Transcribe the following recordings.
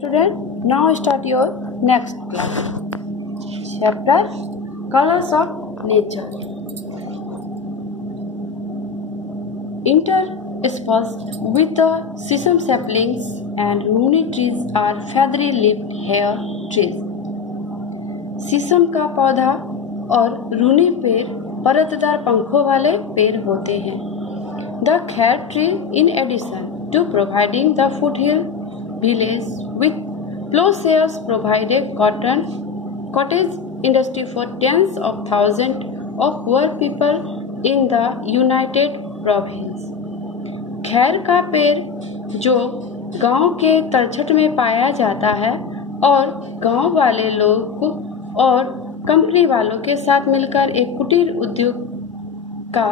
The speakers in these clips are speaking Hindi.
student, now start your next class. Chapter Colors of Nature. Interspersed with the sesame saplings and rooney trees are feathery-lipped hair trees. शीशम का पौधा और रूनी पेड़ परतदार पंखों वाले पेड़ होते हैं. The kher tree, in addition to providing the foothill village with plowshares, provide a cottage industry for tens of thousands of poor people in the United Province. खैर का पेड़ जो गांव के तलछट में पाया जाता है और गांव वाले लोग और कंपनी वालों के साथ मिलकर एक कुटीर उद्योग का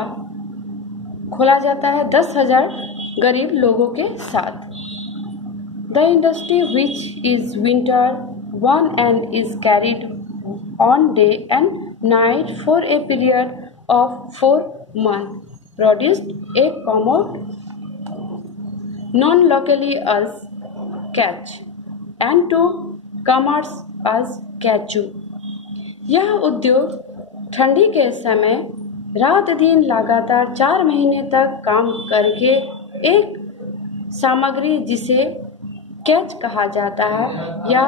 खोला जाता है 10,000 गरीब लोगों के साथ. The industry, which is winter one and is carried on day and night for a period of 4 months, produced a commode known locally as catch and to commerce as cachu. यह उद्योग ठंडी के समय रात दिन लगातार 4 महीने तक काम करके एक सामग्री जिसे कैच कहा जाता है या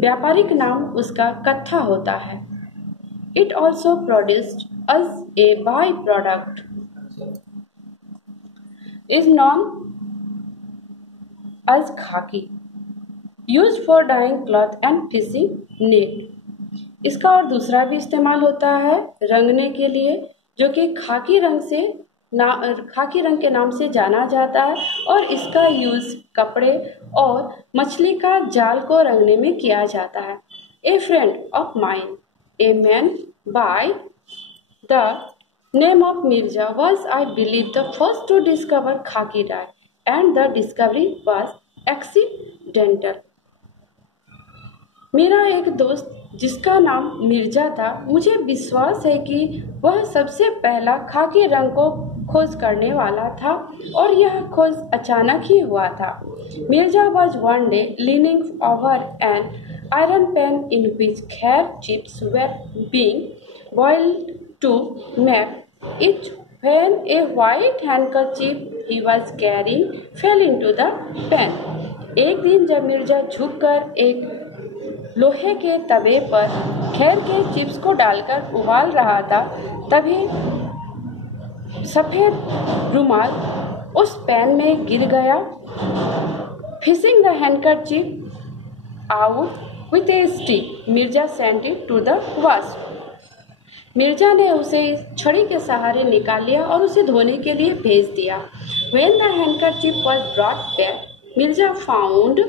व्यापारिक नाम उसका कत्था होता है. It also produced as a by-product is known as khaki, used for dyeing cloth and fishing net. इसका और दूसरा भी इस्तेमाल होता है रंगने के लिए, जो कि खाकी रंग के नाम से जाना जाता है और इसका यूज कपड़े और मछली का जाल को रंगने में किया जाता है. A friend of mine, a man by the name of Mirza, was, I believe, the first to discover khaki dye, and the discovery was accidental. मेरा एक दोस्त जिसका नाम मिर्जा था, मुझे विश्वास है कि वह सबसे पहला खाकी रंग को खोज करने वाला था और यह खोज अचानक ही हुआ था. Mirza was one day leaning over an iron pan in which kher chips were being boiled to make it when a white handkerchief he was carrying fell into the pan. एक दिन जब मिर्जा झुककर एक लोहे के तवे पर खैर के चिप्स को डालकर उबाल रहा था, तभी सफेद रुमाल उस पैन में गिर गया. Fishing the handkerchief out with a stick, Mirza sent it to the wash. Mirza ने उसे छड़ी के सहारे निकाल लिया और उसे धोने के लिए भेज दिया. When the handkerchief was brought back, Mirza found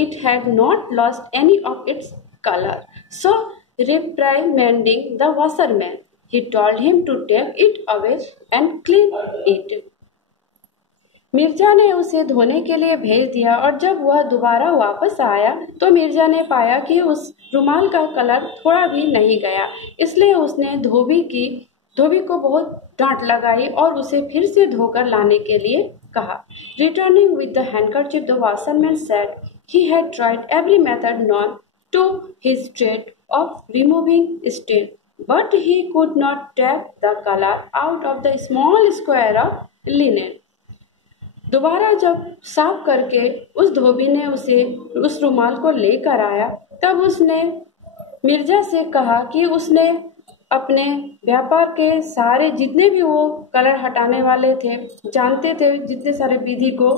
it had not lost any of its color. So, reprimanding the washerman, he told him to take it away and clean it. Mirza ने उसे धोने के लिए भेज दिया और जब वह दोबारा वापस आया तो मिर्जा ने पाया कि उस रुमाल का कलर थोड़ा भी नहीं गया. इसलिए उसने धोबी को बहुत डांट लगाई और उसे फिर से धोकर लाने के लिए कहा. Returning with the handkerchief, the washerman said he had tried every method known to his trade of removing stain, but he could not take the color out of the small square of linen. दोबारा जब साफ करके उस धोबी ने उस रुमाल को लेकर आया, तब उसने मिर्जा से कहा कि उसने अपने व्यापार के सारे जितने भी वो कलर हटाने वाले थे, जानते थे जितने सारे विधि को,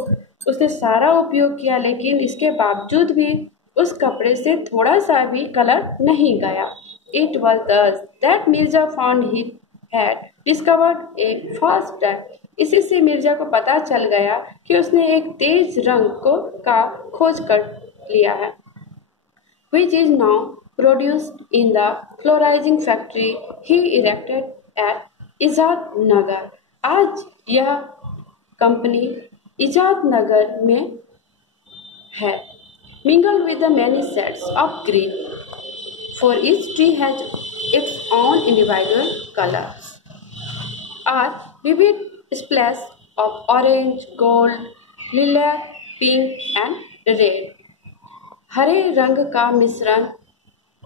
उसने सारा उपयोग किया, लेकिन इसके बावजूद भी उस कपड़े से थोड़ा सा भी कलर नहीं गया. It was thus that Mirza found he had discovered a fast dye. इसी से मिर्जा को पता चल गया कि उसने एक तेज रंग का खोज कर लिया है. Which is now produced in the colorizing factory he erected at इजाद नगर. आज यह कंपनी इजाद नगर में है. Mingled with the many shades of green, for each tree has its own individual colors, are vivid splash of orange, gold, lilac, pink and red. हरे रंग का मिश्रण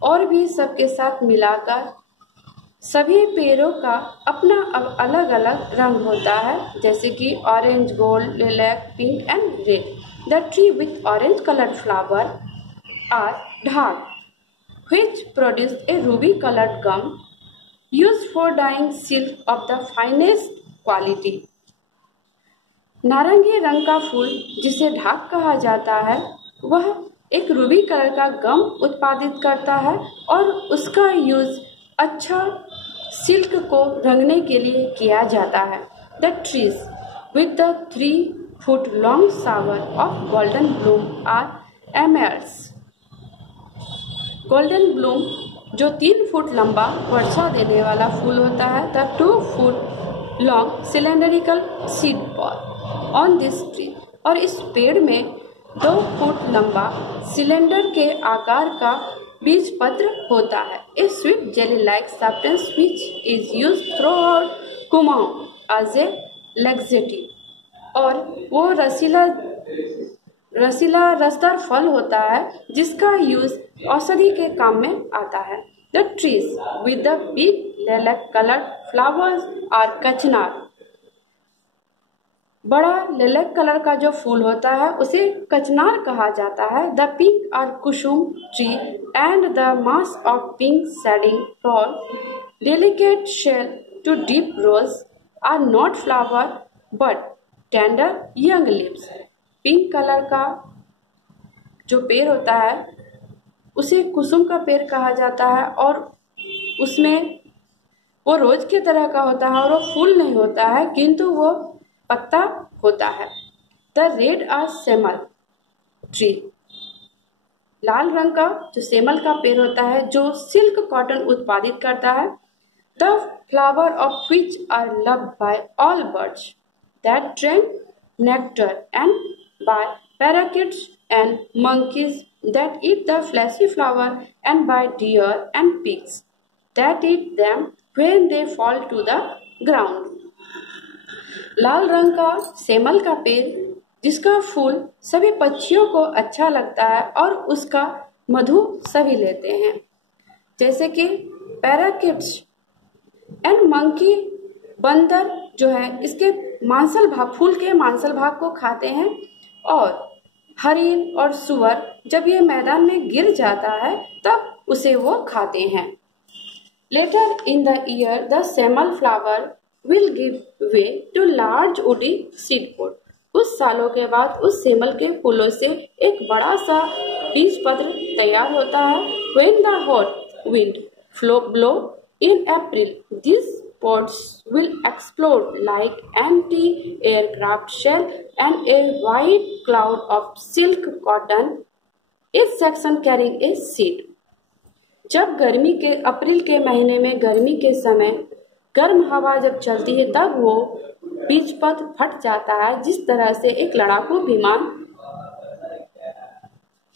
और भी सबके साथ मिलाकर सभी पेड़ों का अपना अलग अलग रंग होता है, जैसे कि orange, gold, lilac, pink and red. The tree with orange coloured flower are dhak which produce a ruby colored gum used for dyeing silk of the finest quality। नारंगी रंग का फूल जिसे ढाक कहा जाता है वह एक रूबी कलर का गम उत्पादित करता है और उसका यूज अच्छा सिल्क को रंगने के लिए किया जाता है। The trees with the 3 foot long shower of golden bloom are एमेर्स। गोल्डन ब्लूम जो 3 फुट लंबा वर्षा देने वाला फूल होता है। The 2 foot long cylindrical seed pod on this tree. और इस पेड़ में 2 फुट लंबा सिलेंडर के आकार का बीज पत्र होता है। A sweet jelly like substance which is use throughout Kumaon as a laxative. और वो रसीला रसदार फल होता है जिसका यूज औषधि के काम में आता है। The trees with the big lilac coloured flowers are kachnar. बड़ा लिलैक कलर का जो फूल होता है उसे कचनार कहा जाता है। The pink are kusum tree and the mass of pink shading from delicate shell to deep rose are not flower but tender young leaves. Pink colour का जो पेड़ होता है उसे कुसुम का पेड़ कहा जाता है और उसमें वो रोज की तरह का होता है और वो फूल नहीं होता है किंतु वो पत्ता होता है। द रेड आर सेमल ट्री। लाल रंग का जो सेमल का पेड़ होता है जो सिल्क कॉटन उत्पादित करता है। The flower of which are loved by all birds that drink nectar and by parakeets and monkeys that eat the fleshy flower and by deer and pigs that eat them when they fall to the ground। लाल रंग का सेमल का पेड़ जिसका फूल सभी पक्षियों को अच्छा लगता है और उसका मधु सभी लेते हैं, जैसे कि पैराकिट्स एंड मंकी। बंदर जो है इसके मांसल भाग, फूल के मांसल भाग को खाते हैं और हरिण और सुअर जब ये मैदान में गिर जाता है तब उसे वो खाते हैं। Later in the year the semal flower will give way to large woody seed pod. कुछ सालों के बाद उस सेमल के फूलों से एक बड़ा सा बीज पत्र तैयार होता है। When the hot wind blow in April, these pods will explode like anti-aircraft shell and a white cloud of silk cotton is section carrying a seed। जब गर्मी के अप्रैल के महीने में गर्मी के समय गर्म हवा जब चलती है तब वो बीजपत्र फट जाता है। जिस तरह से एक लड़ाकू विमान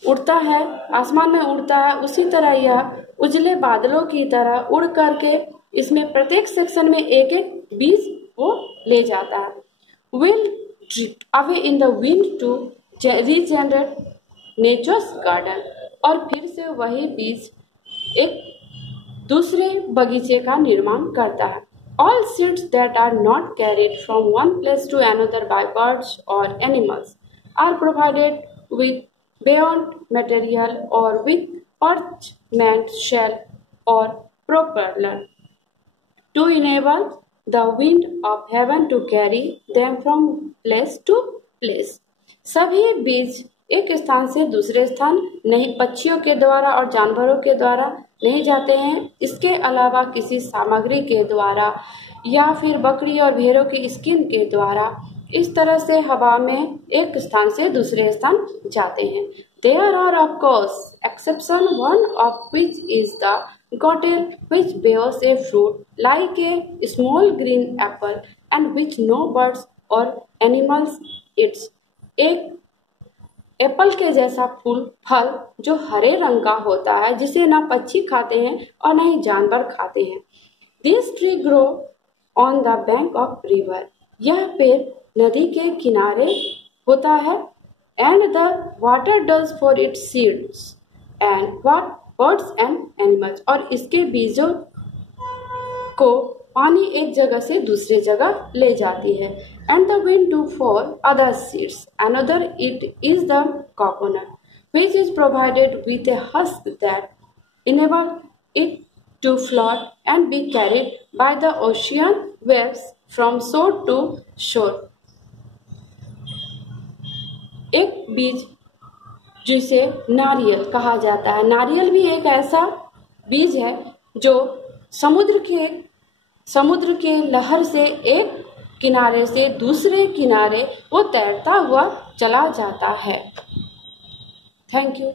उड़ता है, आसमान में उड़ता है, उसी तरह यह उजले बादलों की तरह उड़ करके इसमें प्रत्येक सेक्शन में एक एक बीज वो ले जाता है। Will drift away in the wind to regenerate nature's garden. और फिर से वही बीज एक दूसरे बगीचे का निर्माण करता है। All seeds that are not carried from one place to another by birds or animals are provided with beyond material or with parchment shell or propeller to enable the wind of heaven to carry them from place to place। सभी बीज एक स्थान से दूसरे स्थान नहीं पक्षियों के द्वारा और जानवरों के द्वारा नहीं जाते हैं, इसके अलावा किसी सामग्री के द्वारा या फिर बकरी और भेड़ों की स्किन के द्वारा इस तरह से हवा में एक स्थान से दूसरे स्थान जाते हैं। There are of course exception, one of which is the gottel, which bears a fruit like a small green apple and which no birds or animals eats। एक एप्पल के जैसा फल जो हरे रंग का होता है जिसे ना पक्षी खाते हैं और ना ही जानवर खाते हैं। This tree grow on the bank of river। यह पेड़ नदी के किनारे होता है and the water does for its seeds and what birds and animals। और इसके बीजों को पानी एक जगह से दूसरी जगह ले जाती है। and the wind do for other seeds, another it is the coconut, which is provided with a husk that enable it to float and be carried by the ocean waves from shore to shore। एक बीज जिसे नारियल कहा जाता है, नारियल भी एक ऐसा बीज है जो समुद्र के लहर से एक किनारे से दूसरे किनारे वो तैरता हुआ चला जाता है। Thank you.